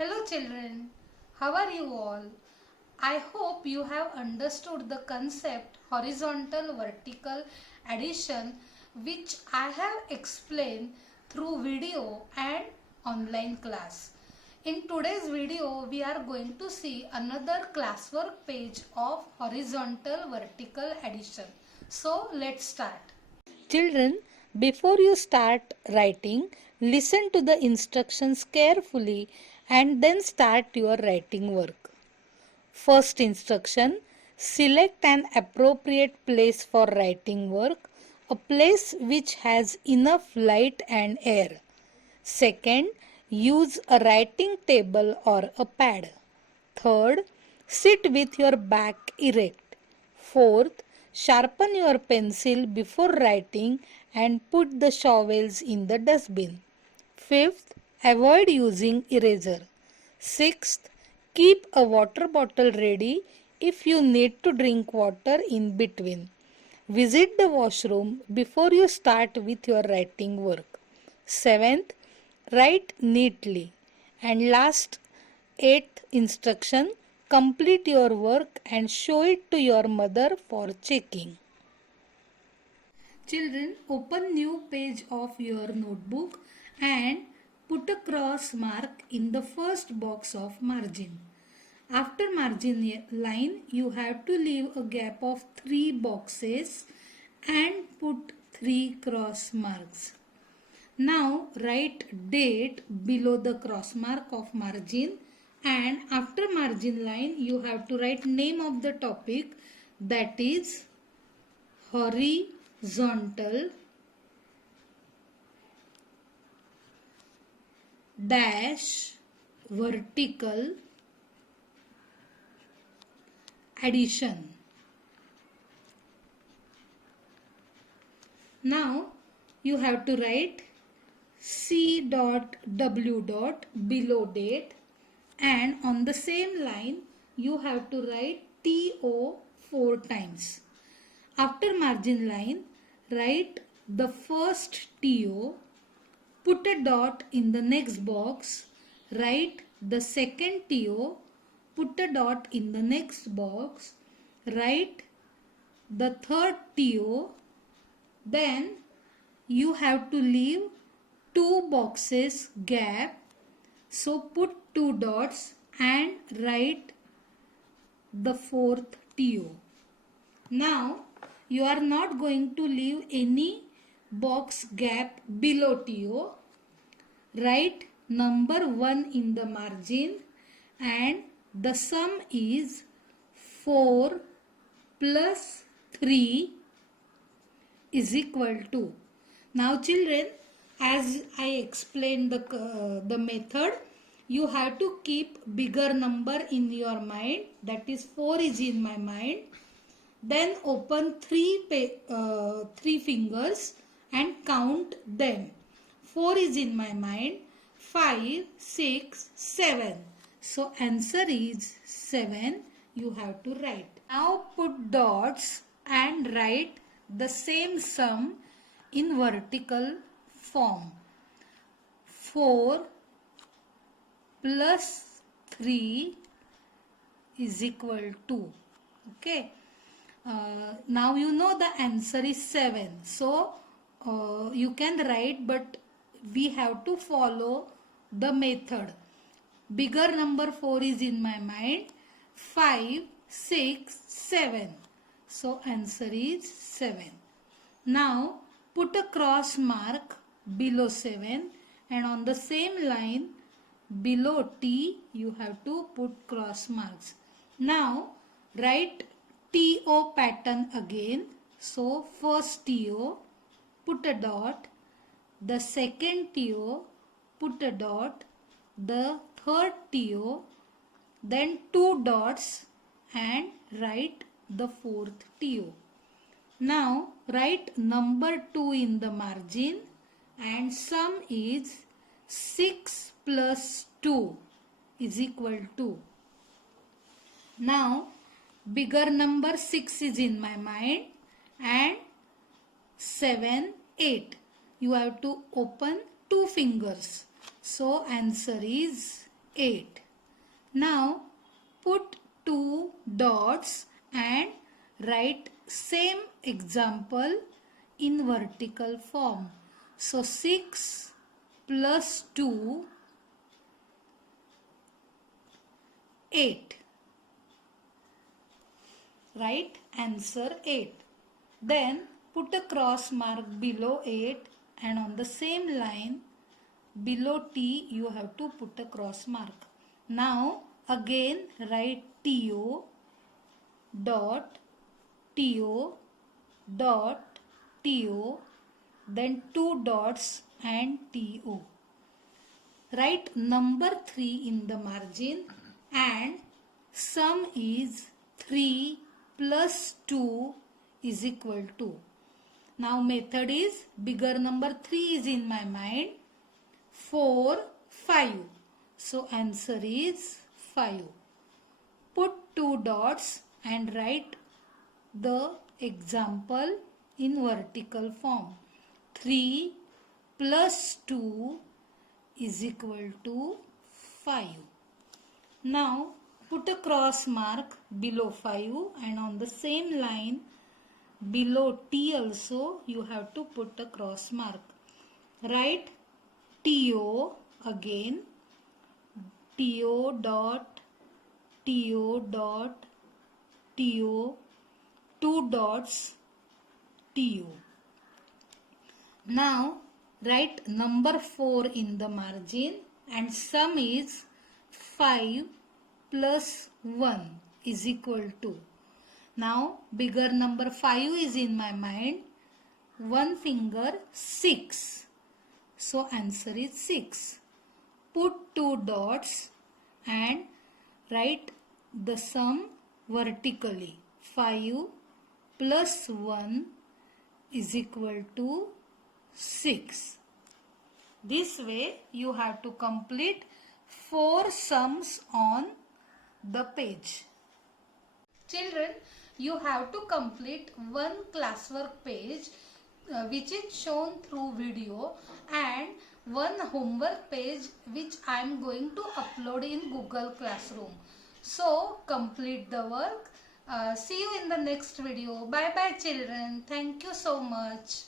Hello children, how are you all? I hope you have understood the concept horizontal vertical addition which I have explained through video and online class. In today's video we are going to see another classwork page of horizontal vertical addition. So let's start. Children, before you start writing, listen to the instructions carefully and then start your writing work. First instruction, select an appropriate place for writing work, a place which has enough light and air. Second, use a writing table or a pad. Third, sit with your back erect. Fourth, sharpen your pencil before writing and put the shovels in the dustbin. Fifth, avoid using eraser. Sixth, keep a water bottle ready if you need to drink water in between. Visit the washroom before you start with your writing work. Seventh, write neatly. And last, eighth instruction, complete your work and show it to your mother for checking. Children, open new page of your notebook and put a cross mark in the first box of margin. After margin line, you have to leave a gap of 3 boxes and put 3 cross marks. Now write date below the cross mark of margin, and after margin line you have to write name of the topic, that is horizontal dash vertical addition. Now you have to write C.W. below date, and on the same line you have to write TO 4 times. After margin line, write the first TO, put a dot in the next box, write the second TO, put a dot in the next box, write the third TO, then you have to leave 2 boxes gap, so put 2 dots and write the fourth TO. Now you are not going to leave any box gap below TO. Write number 1 in the margin and the sum is 4 plus 3 is equal to. Now children, as I explained the method, you have to keep bigger number in your mind, that is 4 is in my mind. Then open 3 fingers and count them. 4 is in my mind, 5, 6, 7. So answer is 7. You have to write. Now put dots and write the same sum in vertical form. 4 plus 3 is equal to. Okay. Now you know the answer is 7. So you can write, but we have to follow the method. Bigger number 4 is in my mind. 5, 6, 7. So answer is 7. Now put a cross mark below 7, and on the same line below T you have to put cross marks. Now write TO pattern again. So first TO, put a dot, the second TO, put a dot, the third TO, then 2 dots and write the fourth TO. Now write number 2 in the margin and sum is 6 plus 2 is equal to. Now bigger number 6 is in my mind and 7, 8. You have to open 2 fingers. So answer is 8. Now put two dots and write same example in vertical form. So 6 plus 2, 8. Write answer 8. Then put a cross mark below 8 and on the same line below T you have to put a cross mark. Now again write TO dot TO dot TO, then two dots and TO. Write number 3 in the margin and sum is 3 plus 2 is equal to. Now method is bigger number 3 is in my mind. 4, 5. So answer is 5. Put two dots and write the example in vertical form. 3 plus 2 is equal to 5. Now put a cross mark below 5 and on the same line below T also you have to put a cross mark. Write TO again, TO dot TO dot TO, two dots TO. Now write number 4 in the margin and sum is 5 plus 1 is equal to. Now bigger number 5 is in my mind. One finger 6. So answer is 6. Put two dots and write the sum vertically. 5 plus 1 is equal to 6. This way you have to complete 4 sums on the page. Children, you have to complete one classwork page which is shown through video and one homework page which I am going to upload in Google Classroom. So complete the work. See you in the next video. Bye bye children. Thank you so much.